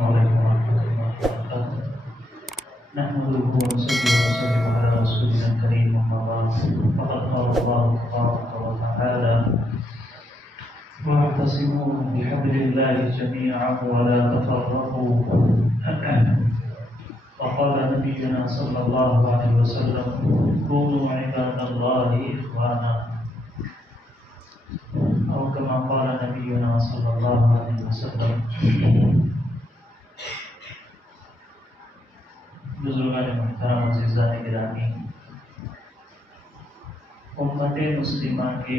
وعلیکم ورحمۃ اللہ وبرکاتہ۔ نحمده ونصلي وسلم على رسولنا الكريم أما بعد فقد قال الله تبارك وتعالى واعتصموا بحبل الله جميعا ولا تفرقوا وقال نبينا صلى الله عليه وسلم كونوا عباد الله إخوانا أو كما قال نبينا صلى الله عليه وسلم۔ بزرگان محترم عزیزان گرامی، امت مسلمہ کے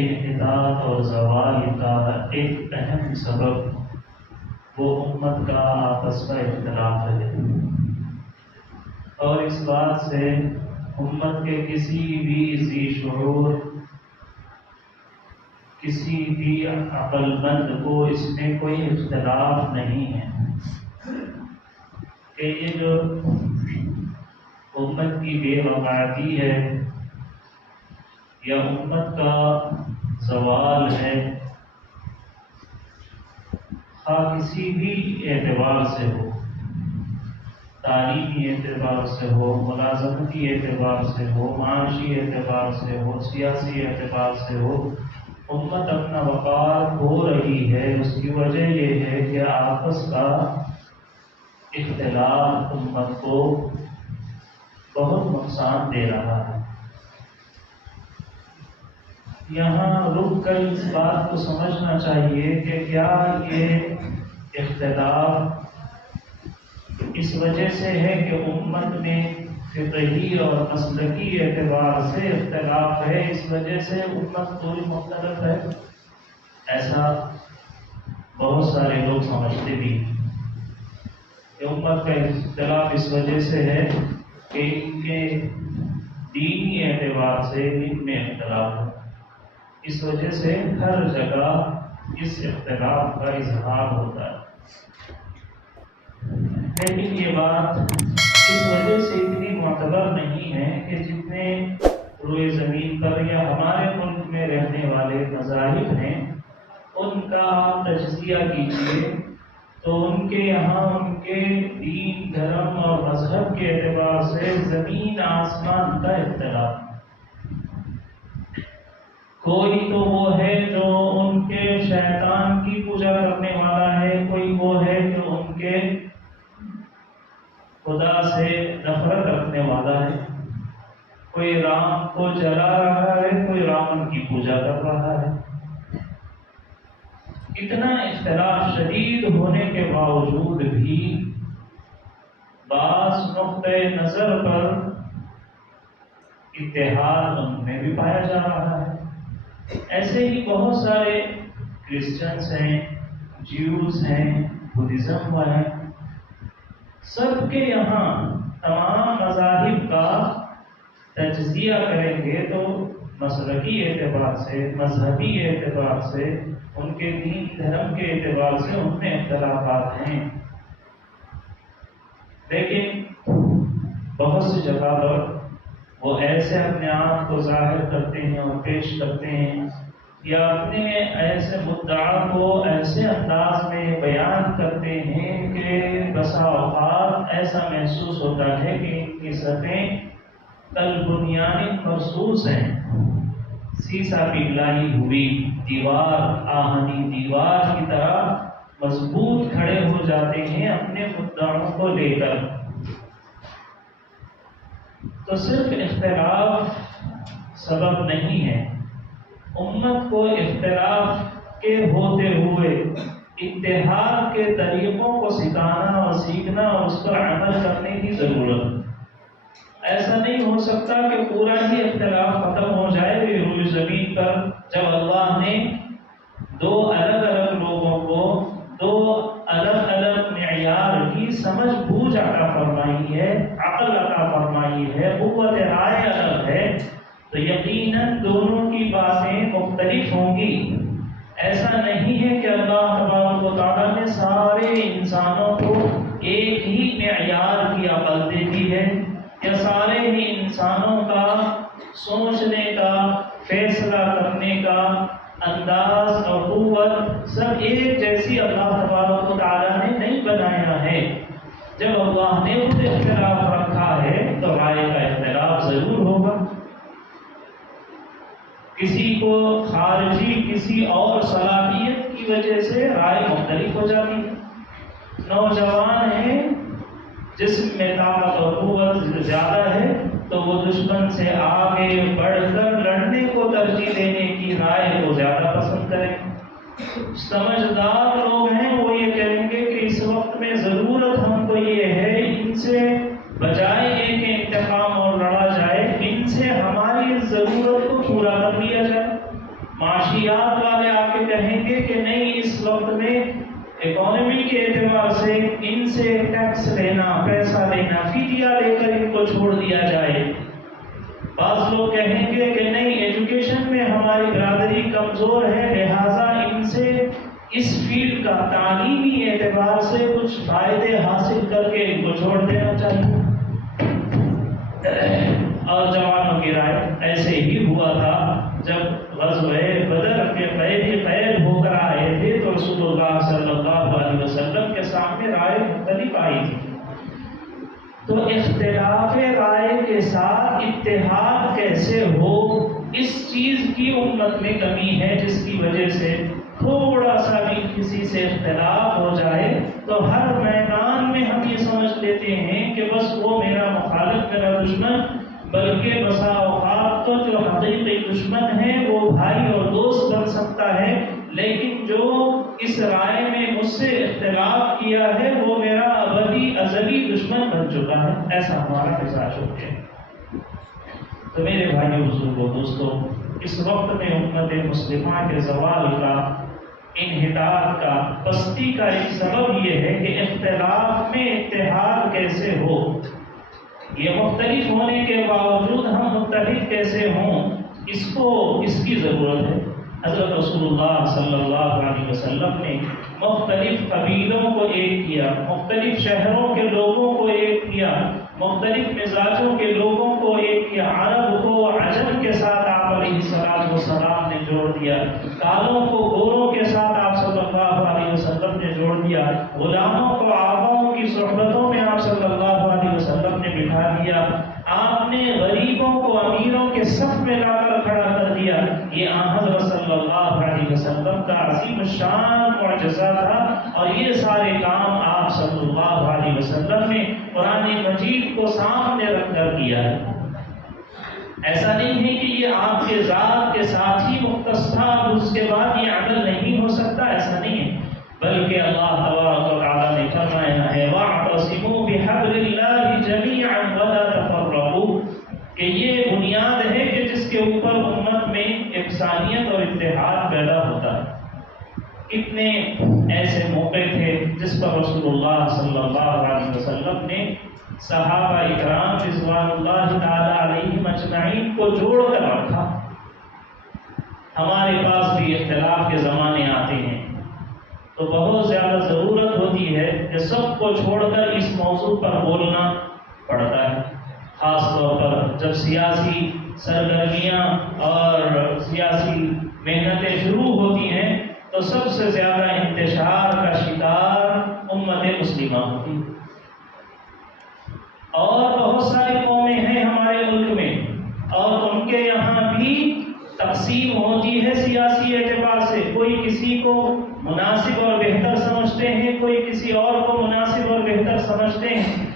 انحطاط اور زوال کا ایک اہم سبب وہ امت کا آپس کا اختلاف ہے، اور اس بات سے امت کے کسی بھی ذی شعور، کسی بھی عقل مند کو اس میں کوئی اختلاف نہیں ہے کہ یہ جو امت کی بے وقعتی ہے یا امت کا زوال ہے، خواہ کسی بھی اعتبار سے ہو، تعلیمی اعتبار سے ہو، ملازمتی اعتبار سے ہو، معاشی اعتبار سے ہو، سیاسی اعتبار سے ہو، امت اپنا وقار کھو رہی ہے۔ اس کی وجہ یہ ہے کہ آپس کا اختلاف امت کو بہت نقصان دے رہا ہے۔ یہاں رک کر اس بات کو سمجھنا چاہیے کہ کیا یہ اختلاف اس وجہ سے ہے کہ امت میں فقہی اور مسلکی اعتبار سے اختلاف ہے، اس وجہ سے امت پوری مختلف ہے؟ ایسا بہت سارے لوگ سمجھتے بھی ہیں کہ امت کا اختلاف اس وجہ سے ہے کہ ان کے دینی اعتبار سے ان میں اختلاف ہے، اس وجہ سے ہر جگہ اس اختلاف کا اظہار ہوتا ہے۔ لیکن یہ بات اس وجہ سے اتنی معتبر نہیں ہے کہ جتنے روئے زمین پر یا ہمارے ملک میں رہنے والے مذاہب ہیں ان کا آپ تجزیہ کیجیے تو ان کے یہاں ان کے دین، دھرم اور مذہب کے اعتبار سے زمین آسمان کا اختلاف۔ کوئی تو وہ ہے جو ان کے شیطان کی پوجا کرنے والا ہے، کوئی وہ ہے جو ان کے خدا سے نفرت رکھنے والا ہے، کوئی رام کو جلا رہا ہے، کوئی رامن کی پوجا کر رہا ہے۔ اتنا اختلاف شدید ہونے کے باوجود بھی بعض نقطۂ نظر پر اتحاد ان میں بھی پایا جا رہا ہے۔ ایسے ہی بہت سارے کرسچنس ہیں، جیوز ہیں، بدھزم ہیں، سب کے یہاں تمام مذاہب کا تجزیہ کریں گے تو مسلکی اعتبار سے، مذہبی اعتبار سے، ان کے دین دھرم کے اعتبار سے ان میں اختلافات ہیں۔ لیکن بہت سی جگہ پر وہ ایسے اپنے آپ کو ظاہر کرتے ہیں اور پیش کرتے ہیں یا اپنے ایسے مدعا کو ایسے انداز میں بیان کرتے ہیں کہ بسا اوقات ایسا محسوس ہوتا ہے کہ ان کی سطحیں کالبنیان مرصوص ہیں، سیسا پگھلائی ہوئی دیوار، آہنی دیوار کی طرح مضبوط کھڑے ہو جاتے ہیں اپنے مدعوں کو لے کر۔ تو صرف اختلاف سبب نہیں ہے، امت کو اختلاف کے ہوتے ہوئے اتحاد کے طریقوں کو سکھانا اور سیکھنا اور اس پر عمل کرنے کی ضرورت۔ ایسا نہیں ہو سکتا کہ پورا ہی اختلاف ختم ہو جائے روئے زمین پر جب اللہ نے دو الگ الگ لوگوں کو دو الگ الگ معیار کی سمجھ بوجھ عطا فرمائی ہے، عقل عطا فرمائی ہے، قوت رائے الگ ہے، تو یقیناً دونوں کی باتیں مختلف ہوں گی۔ ایسا نہیں ہے کہ اللہ تبارک و تعالیٰ نے سارے انسانوں کو ایک ہی معیار کی عقل دے دی ہے، یا سارے ہی انسانوں کا سوچنے کا، فیصلہ کرنے کا انداز اور قوت سب ایک جیسی اللہ تبارک و تعالیٰ نے بنایا ہے. جب اللہ نے خود اختلاف رکھا ہے تو رائے کا اختلاف ضرور ہوگا. کسی کو خارجی کسی اور صلاحیت کی وجہ سے رائے مختلف ہو جاتی ہے. نوجوان ہیں، جسم میں طاقت اور قوت زیادہ ہے تو وہ دشمن سے آگے بڑھ کر لڑنے کو ترجیح دینے کی رائے کو زیادہ پسند کریں. سمجھدار لوگ ہیں وہ یہ کہیں گے کہ اس وقت میں ضرورت ہم کو یہ ہے، ان سے بجائے کہ انتقام اور لڑا جائے، ان سے ہماری ضرورت کو پورا کر لیا جائے. معاشیات والے آ کے کہیں گے کہ نہیں، اس وقت میں اکانومی کے اعتبار سے ان سے ٹیکس لینا، پیسہ لینا، فدیہ لے کر ان کو چھوڑ دیا جائے. بعض لوگ کہیں گے کہ نہیں، ایجوکیشن میں ہماری برادری کمزور ہے، لہٰذا ان سے اس فیلڈ کا تعلیمی اعتبار سے کچھ فائدے حاصل کر کے ان کو چھوڑ دینا چاہیے. اور جوانوں کی رائے ایسے ہی ہوا تھا. جب غزوہ بدر کے قید ہو کر آئے تھے تو رسول اللہ صلی اللہ علیہ وسلم کے سامنے رائے مختلف آئی تھی. تو اختلاف رائے کے ساتھ اتحاد کیسے ہو، اس چیز کی امت میں کمی ہے، جس کی وجہ سے تھوڑا سا بھی کسی سے اختلاف ہو جائے تو ہر میدان میں ہم یہ سمجھ لیتے ہیں کہ بس وہ میرا مخالف، میرا دشمن. بلکہ بسا اوقات تو جو حقیقی دشمن ہے وہ بھائی اور دوست بن سکتا ہے، لیکن جو اس رائے میں مجھ سے اختلاف کیا ہے وہ میرا ابدی ازلی دشمن بن چکا ہے. ایسا ہمارا مزاج ہو گیا. تو میرے بھائیوں، بزرگوں، دوستوں، اس وقت میں امت مسلمہ کے زوال کا، انحطاط کا، پستی کا ایک سبب یہ ہے کہ اختلاف میں اتحاد کیسے ہو. یہ مختلف ہونے کے باوجود ہم متحد کیسے ہوں، اس کی ضرورت ہے. حضرت رسول اللہ صلی اللہ علیہ وسلم نے مختلف قبیلوں کو ایک کیا، مختلف شہروں کے لوگوں کو ایک کیا، مختلف مزاجوں کے لوگوں کو ایک کیا. عرب کو عجم کے ساتھ آپ علیہ السلام نے جوڑ دیا، کالوں کو گوروں کے ساتھ آپ صلی اللہ علیہ وسلم نے جوڑ دیا، غلاموں کو آباؤں کی صحبتوں میں آپ صلی اللہ علیہ وسلم نے بٹھا دیا. آپ نے غریبوں کو امیروں کے صف میں لا کر کھڑا کر دیا. یہ حضرت صلی اللہ علیہ وسلم کا عظیم الشان معجزہ تھا، اور یہ سارے کام آپ صلی اللہ علیہ وسلم نے قرآن مجید کو سامنے رکھ کر کیا ہے. ایسا نہیں ہے کہ یہ آپ کے ذات کے ساتھ ہی مختص تھا اور اس کے بعد یہ عمل نہیں ہو سکتا، ایسا نہیں ہے. بلکہ اللہ تبارک و تعالیٰ نے فرمایا ہے وَاعْتَصِمُوا بِحَبْلِ اللَّهِ جَمِيعًا وَلَا تَفَرَّقُوا، کہ یہ بنیاد ہے کہ جس کے اوپر امت میں یکسانیت اور اتحاد پیدا ہوتا ہے. کتنے ایسے موقع تھے جس پر رسول اللہ صلی اللہ علیہ وسلم نے صحابہ اکرام رضوان اللہ تعالی علیہم اجمعین کو جوڑ کر رکھا. ہمارے پاس بھی اختلاف کے زمانے آتے ہیں تو بہت زیادہ ضرورت ہوتی ہے کہ سب کو چھوڑ کر اس موضوع پر بولنا پڑتا ہے. خاص طور پر جب سیاسی سرگرمیاں اور سیاسی محنتیں شروع ہوتی ہیں تو سب سے زیادہ انتشار کا شکار امت مسلمہ ہوتی ہے. اور بہت ساری قومیں ہیں ہمارے ملک میں اور ان کے یہاں بھی تقسیم ہوتی ہے سیاسی اعتبار سے. کوئی کسی کو مناسب اور بہتر سمجھتے ہیں، کوئی کسی اور کو مناسب اور بہتر سمجھتے ہیں.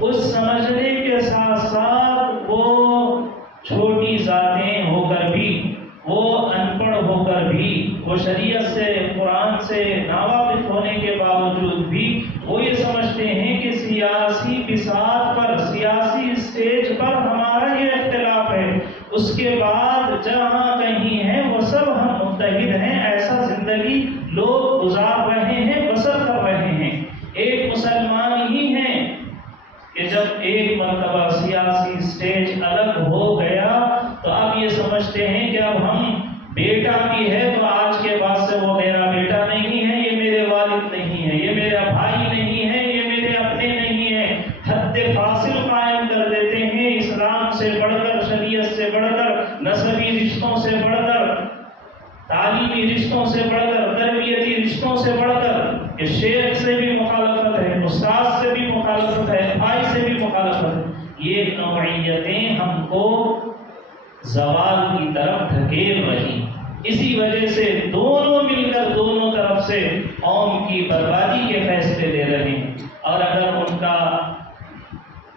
اس سمجھنے کے ساتھ ساتھ وہ چھوٹی ذاتیں ہو کر بھی، وہ ان پڑھ ہو کر بھی، وہ شریعت سے قرآن سے ناواقف ہونے کے باوجود بھی وہ یہ سمجھتے ہیں کہ سیاسی بساط پر، سیاسی اسٹیج پر ہمارا یہ اختلاف ہے، اس کے بعد جہاں کہیں ہیں وہ سب ہم متحد ہیں. ایسا زندگی لوگ گزار رہے ہیں، بسر کر رہے ہیں. ایک مسلمان ہی ہیں کہ جب ایک مرتبہ سیاسی اسٹیج الگ ہو گیا تو اب یہ سمجھتے ہیں کہ اب ہم بیٹا بھی ہے تو آج کے بعد سے وہ میرا بیٹا نہیں ہے، یہ میرے والد نہیں ہے، یہ میرا بھائی نہیں ہے، یہ میرے اپنے نہیں ہے. حد فاصل قائم کر دیتے ہیں، اسلام سے بڑھ کر، شریعت سے بڑھ کر، نسبی رشتوں سے بڑھ کر، تعلیمی رشتوں سے بڑھ کر، تربیتی رشتوں سے بڑھ کر. کہ شیخ سے بھی مخالفت ہے، زوال کی طرف دھکیل رہی۔ اسی وجہ سے دونوں مل کر دونوں طرف سے قوم کی بربادی کے فیصلے لے رہے ہیں۔ اور اگر ان کا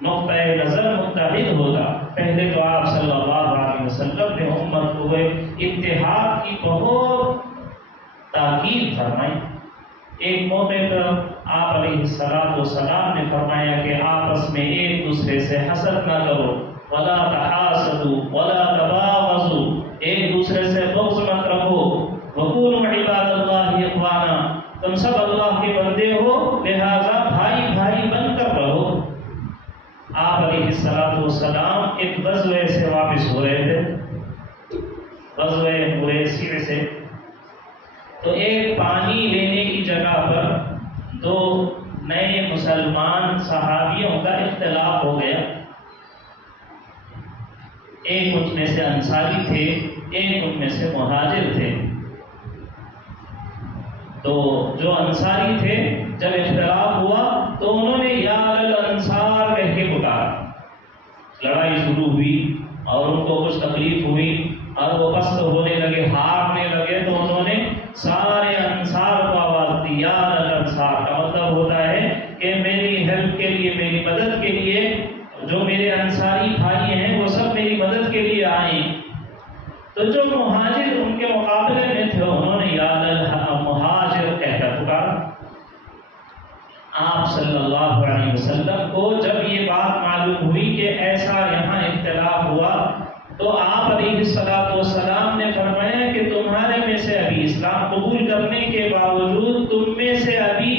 نقطۂ نظر متحد ہوگا، پہلے تو آپ صلی اللہ علیہ وسلم نے امت کو اتحاد کی بہت تاکید فرمائی۔ ایک موقع پر آپ علیہ السلام نے فرمایا کہ آپس میں ایک دوسرے سے حسد نہ کرو، ولا تحاسدوا ولا تباغضوا، ایک دوسرے سے بغض مت رکھو، وکونوا عباد اللہ اخوانا، تم سب اللہ کے بندے ہو لہذا بھائی بھائی بن کر رہو۔ آپ علیہ السلام ایک غزوے سے واپس ہو رہے تھے، غزوہ مریسی سے، تو ایک پانی لینے کی جگہ پر دو نئے مسلمان صحابیوں کا اختلاف ہو گیا۔ ایک ان میں سے انصاری تھے، ایک ان میں سے مہاجر تھے۔ تو جو انصاری تھے جب اختلاف ہوا تو انہوں نے یا الانصار کہہ کے پکارا۔ لڑائی شروع ہوئی اور ان کو کچھ تکلیف ہوئی اور وہ پست ہونے لگے، ہارنے لگے، تو انہوں نے سارے انصار کو آواز دی، یا الانصار کا مطلب ہوتا ہے کہ میری ہیلپ کے لیے، میری مدد کے لیے، جو میرے انصاری بھائی ہیں وہ سب میری مدد کے لیے آئیں۔ تو جو مہاجر ان کے مقابلے میں تھے انہوں نے یا مہاجر کہہ کر پکارا۔ آپ صلی اللہ علیہ وسلم کو جب یہ بات معلوم ہوئی کہ ایسا یہاں اختلاف ہوا تو آپ علیہ السلام نے فرمایا کہ تمہارے میں سے ابھی اسلام قبول کرنے کے باوجود تم میں سے ابھی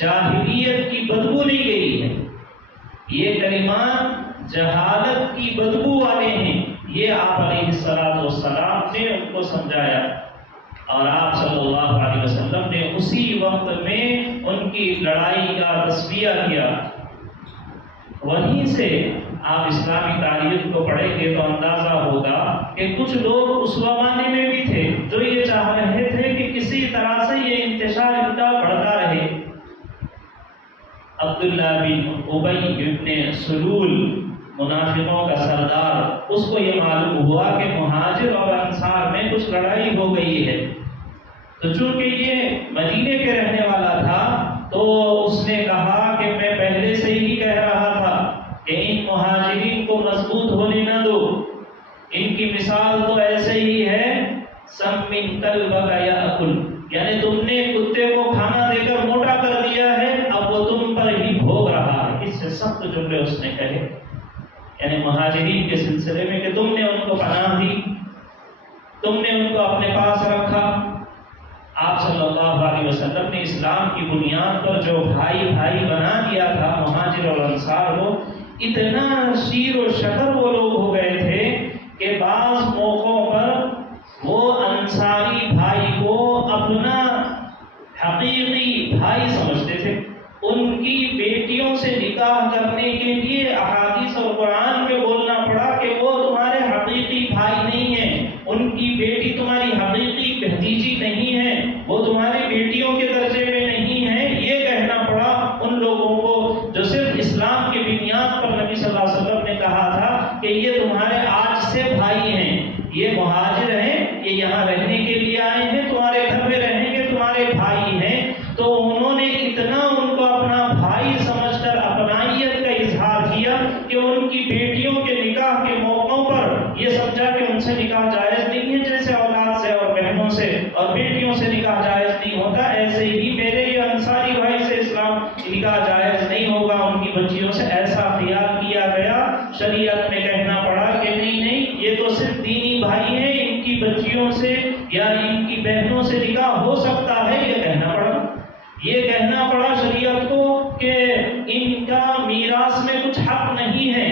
جاہلیت کی بدبو نہیں گئی ہے، یہ کلمات جہالت کی بدبو والے ہیں، یہ آپ علیہ السلام نے ان کو سمجھایا۔ اور آپ صلی اللہ علیہ وسلم نے اسی وقت میں ان کی لڑائی کا تصفیہ کیا۔ وہیں سے آپ اسلامی تاریخ کو پڑھیں گے تو اندازہ ہوگا کہ کچھ لوگ اس زمانے میں بھی تھے جو یہ چاہ رہے تھے کہ کسی طرح سے یہ انتشار ان کا بڑھتا رہے۔ عبداللہ بن ابی بن سلول منافقوں کا سردار، اس کو یہ معلوم ہوا کہ مہاجر اور انصار میں کچھ لڑائی ہو گئی ہے، تو چونکہ یہ مدینے کے رہنے والا تھا تو اس نے کہا کہ میں پہلے سے ہی کہہ رہا تھا کہ ان مہاجرین کو مضبوط ہونے نہ دو، ان کی مثال تو ایسے ہی ہے سمن کلبک یاکل، یعنی تم نے کتے کو کھانا دے کر موٹا کر دیا ہے، اب وہ تم پر ہی بھوگ رہا ہے۔ اس سے سخت جملے اس نے کہے، یعنی مہاجرین کے سلسلے میں کہ تم نے ان کو پناہ دی، تم نے ان کو اپنے پاس رکھا۔ آپ صلی اللہ علیہ وسلم نے اسلام کی بنیاد پر جو بھائی بھائی بنا دیا تھا مہاجر اور انصار کو، اتنا شیر و شکر وہ لوگ ہو گئے تھے کہ بعض موقعوں پر وہ انصاری بھائی کو اپنا حقیقی بھائی سمجھتے تھے۔ ان کی بیٹیوں سے نکاح کرنے کے لیے احادیث اور قرآن میں بولنا پڑا کہ وہ تمہارے حقیقی بھائی نہیں ہیں، ان کی بیٹی تمہاری حقیقی بھتیجی نہیں ہے، وہ تمہاری بیٹیوں کے درجے میں نہیں ہے، یہ کہنا پڑا ان لوگوں کو جو صرف اسلام کی بنیاد پر نبی صلی اللہ علیہ وسلم نے کہا تھا کہ یہ تمہارے آج سے بھائی ہیں، یہ مہاجر ہیں، یہ یہاں رہنے کے لیے آئے ہیں، تمہارے گھر میں رہیں گے، تمہارے بھائی ہیں۔ تو انہوں نے اتنا ان کو اپنا بھائی سمجھ کر اپنائیت کا اظہار کیا کہ ان کی بیٹیوں کے نکاح کے موقعوں پر یہ سمجھا کہ ان سے نکاح جائز نہیں ہے، جیسے اولاد سے اور بہنوں سے اور بیٹیوں سے نکاح جائز نہیں ہوتا، ایسے ہی میرے یہ انصاری بھائی سے اسلام نکاح جائز نہیں ہوگا ان کی بچیوں سے، ایسا خیال کیا گیا۔ شریعت میں کہنا پڑا کہ نہیں، یہ تو صرف دینی بھائی ہیں، ان کی بچیوں سے یا ان کی بہنوں سے نکاح ہو سکتا ہے، یہ کہنا پڑا۔ یہ کہنا پڑا شریعت کو کہ ان کا میراث میں کچھ حق نہیں ہے۔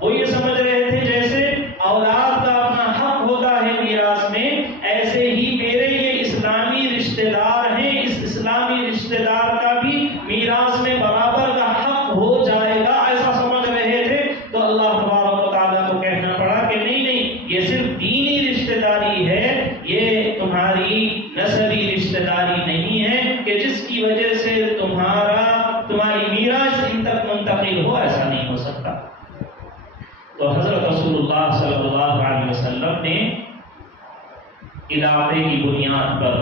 وہ یہ سمجھ رہے تھے جیسے اولاد کا اپنا حق ہوتا ہے میراث میں، ایسے ہی میرے یہ اسلامی رشتہ دار ہیں، اس اسلامی رشتہ دار کا بھی میراث میں برابر کا حق ہو جائے گا، ایسا سمجھ رہے تھے۔ تو اللہ تبارک و تعالیٰ کو کہنا پڑا کہ نہیں، یہ صرف دینی رشتہ داری ہے، یہ تمہاری نسبی رشتہ داری نہیں ہے کہ جس کی وجہ سے تمہاری میراث ان تک منتقل ہو، ایسا نہیں ہو سکتا۔ تو حضرت رسول اللہ صلی اللہ علیہ وسلم علاقے کی بنیاد پر،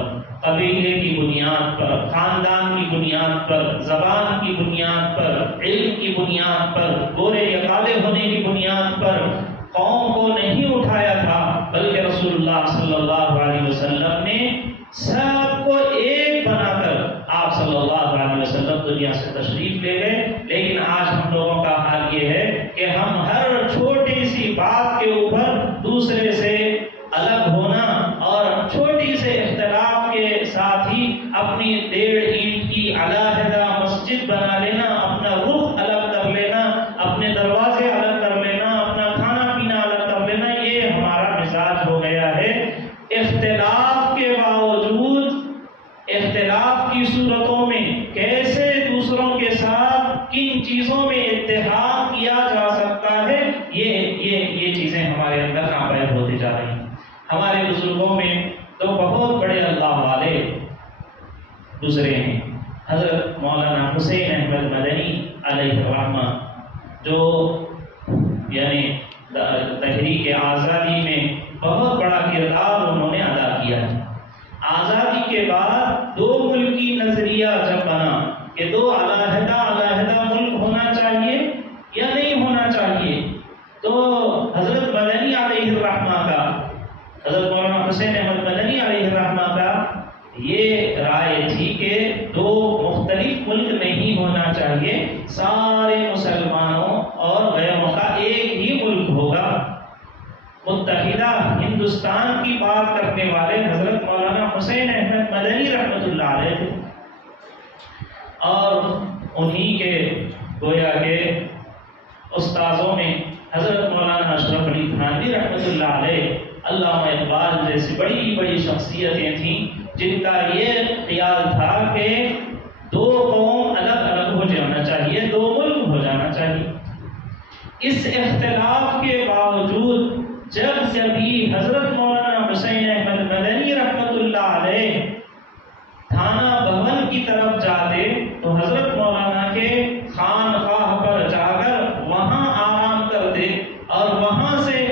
قبیلے کی بنیاد پر، خاندان کی بنیاد پر، زبان کی بنیاد پر، علم کی بنیاد پر، گورے یا کالے ہونے کی بنیاد پر قوم کو نہیں اٹھایا تھا، بلکہ رسول اللہ صلی اللہ علیہ وسلم نے سب کو ایک بنا کر آپ صلی اللہ علیہ وسلم دنیا سے تشریف لے گئے۔ لیکن آج ہم لوگوں کا حال یہ ہے کہ ہم ہر چھوٹی سی بات کے اوپر دوسرے سے الگ ہونا اور چھوٹی سے اختلاف کے ساتھ ہی اپنی 1.5 اینٹ کی علیحدہ مسجد بنا لینا، اپنا رخ الگ کر لینا، اپنے دروازے الگ کر لینا، اپنا کھانا پینا الگ کر لینا، یہ ہمارا مزاج ہو گیا ہے۔ اختلاف کے باوجود اختلاف کی صورتوں میں کیسے دوسروں کے ساتھ کن چیزوں میں اتحاد کیا جا سکتا ہے، یہ چیزیں ہمارے اندر ناپید ہوتی جا رہی ہیں۔ ہمارے بزرگوں میں تو بہت بڑے اللہ والے گزرے ہیں۔ حضرت مولانا حسین احمد مدنی علیہ الرحمہ، جو یعنی تحریک آزادی میں بہت بڑا کردار انہوں نے ادا کیا ہے۔ آزادی کے بعد 2 ملکی نظریہ جب بنا کہ 2 علیحدہ ملک ہونا چاہیے یا نہیں ہونا چاہیے، تو حضرت مدنی علیہ الرحمہ کا، حضرت مولانا حسین احمد مدنی علیہ الرحمہ کا یہ رائے تھی کہ 2 مختلف ملک نہیں ہونا چاہیے، سارے مسلمانوں اور غیروں کا ایک ہی ملک ہوگا۔ متحدہ ہندوستان کی بات کرنے والے حضرت مولانا حسین احمد مدنی رحمۃ اللہ علیہ تھے، اور انہی کے گویا کے استاذوں میں حضرت مولانا اشرف علی تھانوی رحمۃ اللہ علیہ، علامہ اقبال جیسی بڑی بڑی شخصیتیں تھیں جن کا یہ خیال تھا کہ 2 قوم الگ الگ ہو جانا چاہیے، 2 ملک ہو جانا چاہیے۔ اس اختلاف کے باوجود جب کبھی حضرت مولانا حسین احمد مدنی رحمۃ اللہ علیہ تھانہ بھون کی طرف جاتے تو حضرت مولانا کے خانقاہ پر جا کر وہاں آرام کرتے اور وہاں سے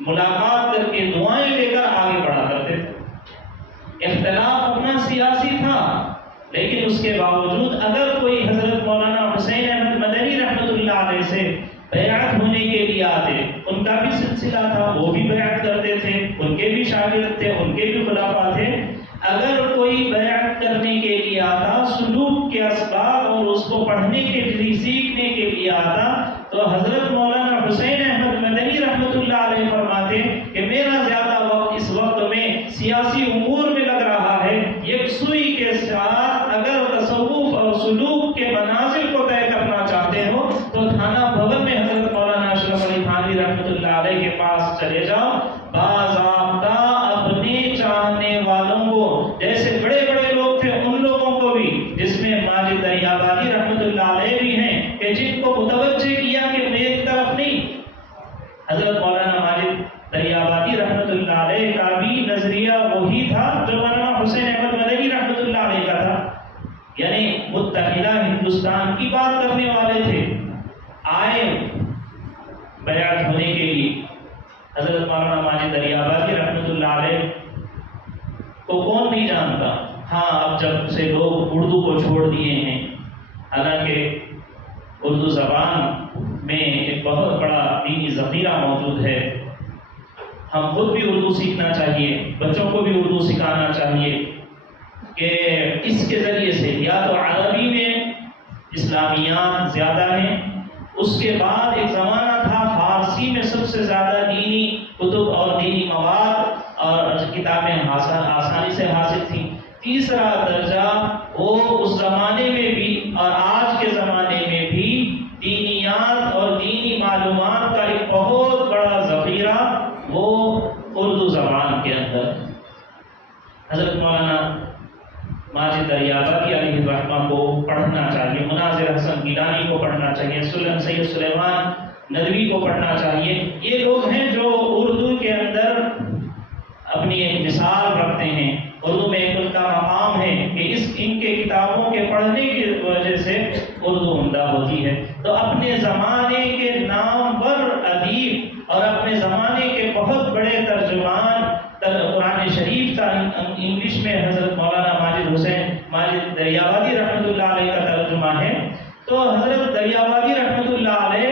ملاقات کر کے دعائیں لے کر آگے بڑھا کرتے تھے۔ اختلاف اپنا سیاسی تھا، لیکن اس کے باوجود اگر کوئی حضرت مولانا حسین احمد مدنی رحمۃ اللہ علیہ سے بیعت ہونے کے لیے آتے، ان کا بھی سلسلہ تھا، وہ بھی بیعت کرتے تھے، ان کے بھی شاگرد تھے، ان کے بھی خلفاء تھے۔ اگر کوئی بیعت کرنے کے لیے آتا سلوک کے اسباب اور اس کو پڑھنے کے لیے سیکھنے کے لیے آتا، تو حضرت مولانا حسین احمد مدنی رحمۃ اللہ علیہ فرماتے کہ میرا زیادہ وقت اس وقت میں سیاسی امور میں لگ رہا ہے، یکسوئی کے ساتھ اگر تصوف اور سلوک کے منازل کو طے کرنا چاہتے ہو تو تھانہ بھون میں حضرت مولانا اشرف علی تھانوی رحمۃ اللہ علیہ کے پاس چلے جاؤ، باضابطہ اپنے چاہنے والوں کو، جیسے بڑے بڑے لوگ تھے ان لوگوں کو بھی، جس میں ماجد دریابادی رحمۃ اللہ علیہ بھی ہیں، کہ جن کو متوجہ کیا کہ میری طرف نہیں۔ حضرت مولانا ماجد دریابادی رحمۃ اللہ علیہ کا بھی نظریہ وہی تھا جو مولانا حسین احمد مدنی رحمۃ اللہ علیہ کا تھا، یعنی متحدہ ہندوستان کی بات کرنے والے تھے۔ آئے بیعت ہونے کے لیے حضرت مولانا ماجد دریابادی رحمۃ اللہ علیہ کو کون نہیں جانتا؟ ہاں، اب جب سے لوگ اردو کو چھوڑ دیے ہیں، حالانکہ اردو زبان میں ایک بہت بڑا دینی ذخیرہ موجود ہے، ہم خود بھی اردو سیکھنا چاہیے، بچوں کو بھی اردو سکھانا چاہیے، کہ اس کے ذریعے سے یا تو عربی میں اسلامیات زیادہ ہیں، اس کے بعد ایک زمانہ تھا فارسی میں سب سے زیادہ دینی کتب اور دینی مواد اور کتابیں آسانی سے حاصل تھیں۔ تیسرا درجہ وہ اس زمانے میں بھی اور آج کے زمانے میں بھی دینیات اور دینی معلومات کا ایک بہت بڑا ذخیرہ وہ اردو زبان کے اندر۔ حضرت مولانا ماجد دریابادی علیہ الرحمہ کو پڑھنا چاہیے، مناظر حسن گیلانی کو پڑھنا چاہیے، سید سلیمان ندوی کو پڑھنا چاہیے۔ یہ لوگ ہیں جو اردو کے اندر اپنی ایک مثال رکھتے ہیں، اردو میں ایک ان کا مقام ہے کہ ان کے کتابوں کے پڑھنے کی وجہ سے اردو عمدہ ہوتی ہے۔ تو اپنے زمانے کے نامور ادیب اور اپنے زمانے کے بہت بڑے ترجمان قرآن شریف شریف تھا، انگلش میں حضرت مولانا ماجد حسین ماجد دریابادی رحمۃ اللہ علیہ کا ترجمہ ہے۔ تو حضرت دریابادی رحمۃ اللہ علیہ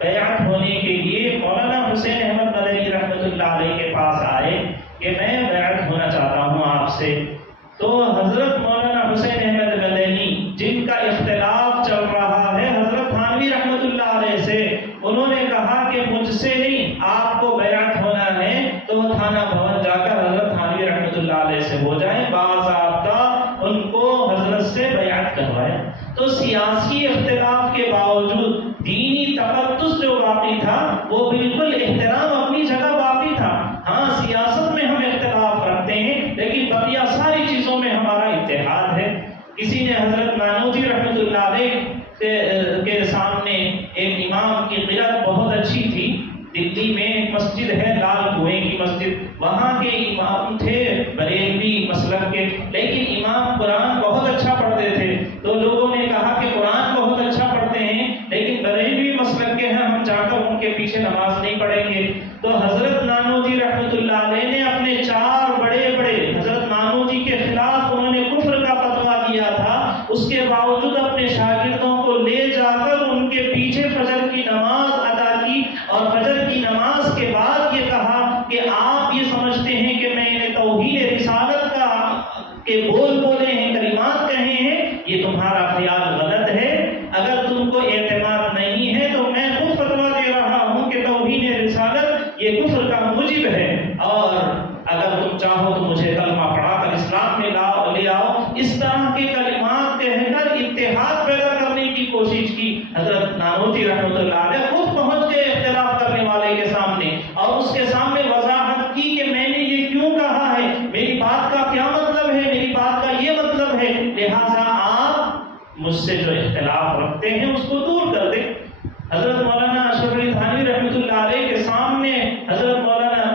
بیعت ہونے کے لیے مولانا حسین احمد مدنی رحمۃ اللہ علیہ کے پاس آئے کہ میں بیعت ہونا چاہتا ہوں آپ سے۔ تو حضرت مولانا حسین احمد مدنی جن کا اختلاف چل رہا ہے حضرت تھانوی رحمۃ اللہ علیہ سے، انہوں نے کہا کہ مجھ سے نہیں، آپ کو بیعت ہونا ہے تو وہ تھانہ بھون جا کر حضرت تھانوی رحمۃ اللہ علیہ سے ہو جائیں، باضابطہ ان کو حضرت سے بیعت کروائے۔ تو سیاسی اختلاف کے باوجود دینی تقدس جو باقی تھا وہ بالکل احترام اپنی جگہ باقی تھا۔ ہاں سیاست میں ہم اختلاف رکھتے ہیں لیکن بقیہ ساری چیزوں میں ہمارا اتحاد ہے۔ کسی نے حضرت نانوتوی رحمۃ اللہ علیہ کے سامنے ایک امام کی قرأت بہت اچھی تھی، دلی میں ایک مسجد ہے لال کنویں کی مسجد، وہاں کے امام تھے بریلوی مسلک کے، لیکن امام قرآن بہت اچھا پڑھتے تھے۔ تو لوگوں نے کہا کہ قرآن بہت اچھا پڑھتے ہیں لیکن بریلوی مسلک کے ہیں، ہم جا کر ان کے پیچھے نماز نہیں پڑھیں گے۔ تو حضرت نانوتوی رحمۃ اللہ علیہ نے اپنے 4 بڑے حضرت نانوتوی کے خلاف انہوں نے کفر کا فتویٰ دیا تھا، اس کے باوجود اپنے شاگردوں کو لے جا کر ان کے پیچھے فجر کی نماز ادا کی، اور فجر کی نماز کے بعد یہ کہا کہ آپ یہ سمجھتے ہیں کہ میں نے توحید رسالت کا کے بول بولے ہیں، کلمات کہے ہیں، یہ تمہارا خیال غلط ہے۔ اگر تم کو اعتماد نہیں ہے تو میں خود فتویٰ دے رہا ہوں کہ توحید رسالت یہ کفر کا موجب ہے، اور اگر تم چاہو تو مجھے کلمہ پڑھا کر اسلام میں لے آؤ۔ اس طرح کے کلمات کہہ کر اتحاد پیدا کرنے کی کوشش کی۔ حضرت نانوتوی رحمۃ اللہ علیہ خود پہنچ گئے اختلاف کرنے والے کے سامنے اور اس کے سامنے وضاحت کی کہ میں نے یہ کیوں کہا ہے، میری بات کا کیا مطلب ہے، میری بات کا یہ مطلب ہے، لہٰذا آپ مجھ سے جو اختلاف رکھتے ہیں اس کو دور کر دیں۔ حضرت مولانا اشرف علی تھانوی رحمۃ اللہ علیہ کے سامنے حضرت مولانا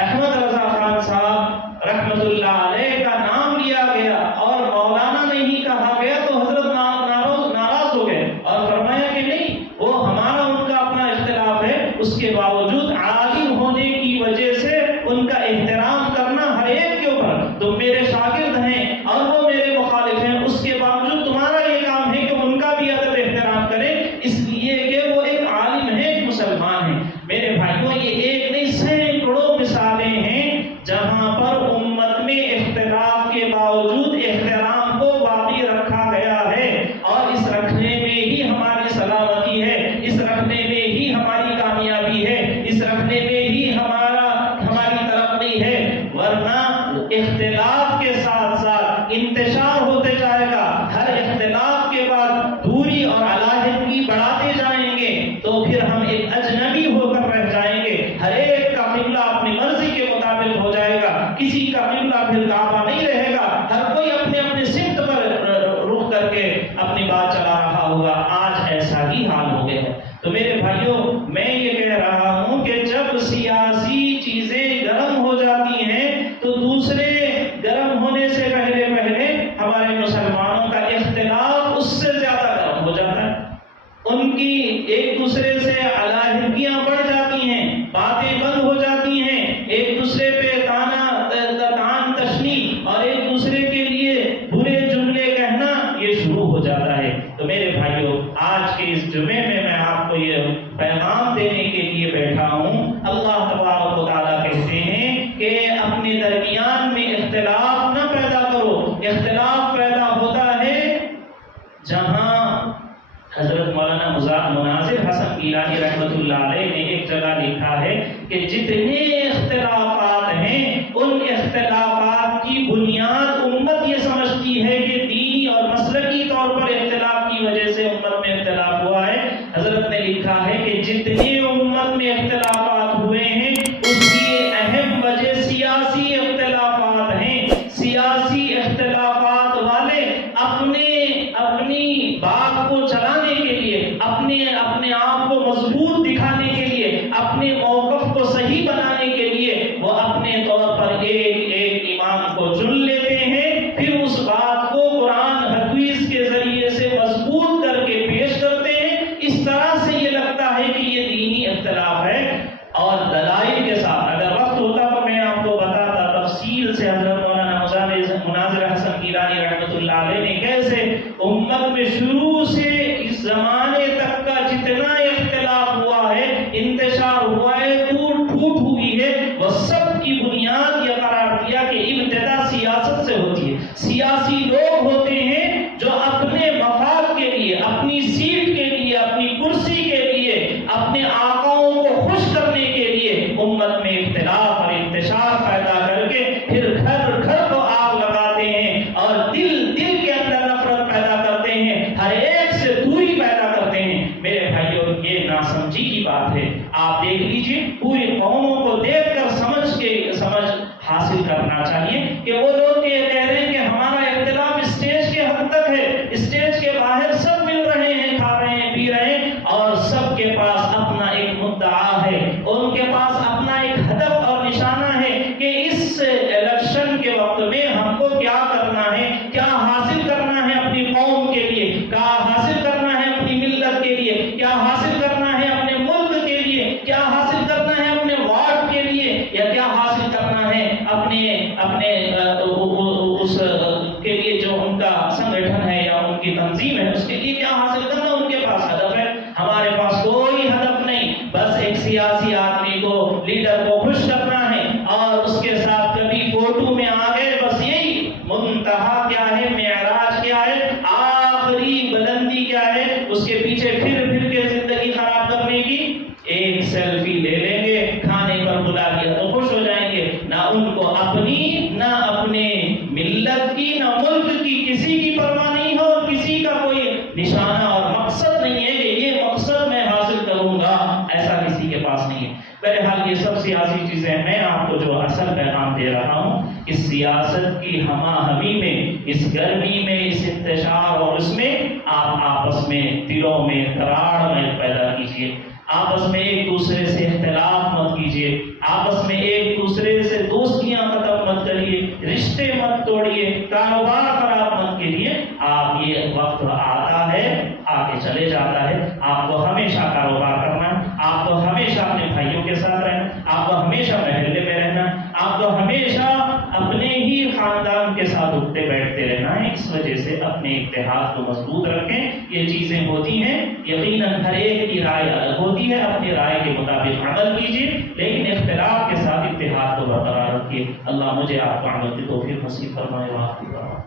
احمد رضا خان صاحب رحمۃ اللہ علیہ کا نام لیا گیا اور مولانا نہیں کہا گیا تو حضرت ناراض ہو گئے اور فرمایا کہ نہیں، وہ ہمارا ان کا اپنا اختلاف ہے، اس کے باوجود عالم ہونے کی وجہ سے ان کا احترام کرنا ہر ایک کے اوپر، تم میرے شاگرد ہیں اور وہ میرے مخالف ہیں، اس کے باوجود تمہارا یہ کام ہے کہ ان کا بھی ادب احترام کریں، اس لیے کہ وہ ایک عالم ہے، ایک مسلمان ہے۔ میرے بھائیوں یہ ایک نہیں سینکڑوں مثالیں ہیں جہاں پر امت میں اختلاف کے باوجود احترام کو باقی رکھا گیا ہے، اور اس رکھنے میں ہی ہماری سلامتی ہے، اس رکھنے میں ہی ہماری کامیابی ہے، اس رکھنے میں ہی ہماری ترقی ہے، ورنہ اختلاف کے ساتھ ساتھ انتشار ہوتے جائے گا، ہر اختلاف کے بعد دوری اور علیحدگی بڑھاتے جائیں گے تو پھر ہم ایک اجنبی ہو کر رہ جائیں گے، ہر ایک کا قبلہ اپنی مرضی کے مطابق ہو جائے گا، کسی کا قبلہ پھر کعبہ نہیں رہے گا، ہر کوئی اپنے اپنے سمت پر رخ کر کے اپنی بات چلا رہا ہوگا۔ آج ایسا ہی حال ہو گیا ہے۔ تو میرے بھائیوں میں یہ کہہ رہا ہوں کہ جب سیاسی چیزیں گرم ہو جاتی ہیں تو دوسرے گرم ہونے سے پہلے ہمارے مسلمانوں کا اختلاف اس سے زیادہ گرم ہو جاتا ہے، ان کی ایک دوسرے سے علیحدگیاں بڑھ جاتی ہیں، باتیں بند ہو جاتی ہیں، ایک دوسرے پہ تان تشنی اور ایک دوسرے کے لیے برے جملے کہنا یہ شروع ہو جاتا ہے۔ تو میرے بھائیوں آج کے اس جمعے میں آپ کو یہ پیغام دینے کے لیے بیٹھا ہوں۔ اللہ تبارک و تعالیٰ کہتے ہیں کہ اپنے درمیان میں اختلاف نہ پیدا کرو، اختلاف پیدا ہوتا ہے جہاں حضرت مولانا مناظر حسن گیلانی رحمۃ اللہ علیہ نے ایک جگہ لکھا ہے کہ جتنے اختلافات ہیں ان اختلافات کی بنیاد امت یہ سمجھتی ہے کہ دینی اور مسلکی طور پر اختلاف کی وجہ سے امت میں اختلاف ہوا ہے۔ حضرت نے لکھا ہے کہ جتنے امت میں اختلافات ہوئے ہیں اس کی اہم وجہ سیاسی اختلافات ہیں۔ سیاسی اختلافات والے اپنی بات کو چلانے کے لیے، اپنے آپ کو مضبوط دکھانے کے لیے، اپنے موقف کو صحیح بنانے کے لیے وہ اپنے طور پر ایک امام کو چن لیتے ہیں، پھر اس بات کو قرآن حدیث کے ذریعے سے مضبوط کر کے پیش کرتے ہیں۔ اس طرح سے یہ لگتا ہے کہ یہ دینی اختلاف ہے، اور دلائل کے ساتھ اگر وقت ہوتا تو میں آپ کو بتاتا، تفصیل تفصیل سے حضرت مولانا مناظر حسن گیلانی رحمۃ اللہ علیہ نے کیسے امت میں شروع سے اس زمانے تک کا جتنا اختلاف ہوا ہے، انتشار ہوا ہے، ٹوٹ ہوئی ہے، وہ سب کی بنیاد یہ قرار دیا کہ ابتدا سیاست سے ہوتی ہے۔ سیاسی لوگ ہوتے ہیں جو اپنے مفاد کے لیے، اپنی سیٹ کے لیے، اپنی کرسی کے لیے، اپنے آقاؤں کو خوش کرنے کے لیے امت میں اختلاف اور انتشار پیدا کر کے پھر گھر گھر کو آگ لگاتے ہیں اور دل کے اندر نفرت پیدا کرتے ہیں، ہر ایک سے دوری پیدا کرتے ہیں۔ میرے بھائیوں، یہ ناسمجھی کی بات ہے۔ آپ دیکھ لیجئے، پوری قوموں کو دیکھ کر سمجھ حاصل کرنا چاہیے کہ وہ لوگ یہ کہہ رہے ہیں کہ ہمارا اختلاف اسٹیج کے حد تک ہے، اسٹیج کے باہر سب مل رہے ہیں، کھا رہے ہیں، پی رہے ہیں، اور سب کے پاس اپنا ایک مدعا ہے، ان کے پاس اپنا ایک ہدف اور نشانہ ہے کہ اس الیکشن کے وقت میں ہم کو کیا کرنا ہے، کیا حاصل کرنا ہے اپنی قوم کے لیے، کیا حاصل کرنا ہے اپنی ملت کے لیے، کیا حاصل کرنا ہے اپنے ملک کے لیے، کیا حاصل کرنا ہے اپنے وارڈ کے لیے، یا کیا حاصل کرنا ہے اپنے اس کے لیے جو ان کا سنگٹھن ہے یا ان کی تنظیم ہے، اس کے لیے کیا حاصل کرنا ان کے پاس ہدف ہے۔ ہمارے پاس کوئی ہدف نہیں، بس ایک سیاسی آدمی کو، لیڈر کو خوش کرنا ہے اور اس کے ساتھ کبھی فوٹو میں آ گئے، بس یہی منتہا کیا ہے، معراج کیا ہے، آخری بلندی کیا ہے، اس کے پیچھے پھر کے زندگی خراب کرنے کی۔ ایک سیلفی لے لیں گے، کھانے پر بلا دیا تو خوش ہو جائیں گے، نہ ان کو اپنی، نہ اپنے ملت کی، نہ ملک کی کسی کی پرواہ نہیں ہے، اور کسی کا کوئی نشانہ اور مقصد نہیں ہے کہ یہ مقصد میں حاصل کروں گا، ایسا کسی کے پاس نہیں ہے۔ بہرحال یہ سب سیاسی چیزیں، میں آپ کو جو اصل پیغام دے رہا ہوں، اس سیاست کی ہمہ ہمی میں، اس گرمی میں، اس انتشار اور اس میں آپ آپس میں دلوں میں قرار میں پیدا کیجیے، آپس میں ایک دوسرے سے اختلاف مت کیجیے، آپس میں ایک دوسرے سے دوستیاں ختم مت کریے، رشتے مت توڑیے، کاروبار خراب مت کیجیے۔ آپ یہ وقت آتا ہے، آگے چلے جاتا ہے، آپ کو ہمیشہ کاروبار کرنا ہے، آپ کو ہمیشہ اپنے بھائیوں کے ساتھ رہنا، آپ کو ہمیشہ محلے میں رہنا، آپ کو ہمیشہ اپنے ہی خاندان کے ساتھ اٹھتے بیٹھتے رہنا ہے۔ اس وجہ سے اپنے اتحاد کو مضبوط رکھیں۔ یہ چیزیں ہوتی ہیں، یقیناً ہر ایک کی رائے الگ ہوتی ہے، اپنی رائے کے مطابق عمل کیجیے، لیکن اختلاف کے ساتھ اتحاد کو برقرار رکھیے۔ اللہ مجھے آپ کو عمل کی توفیق نصیب فرمائے۔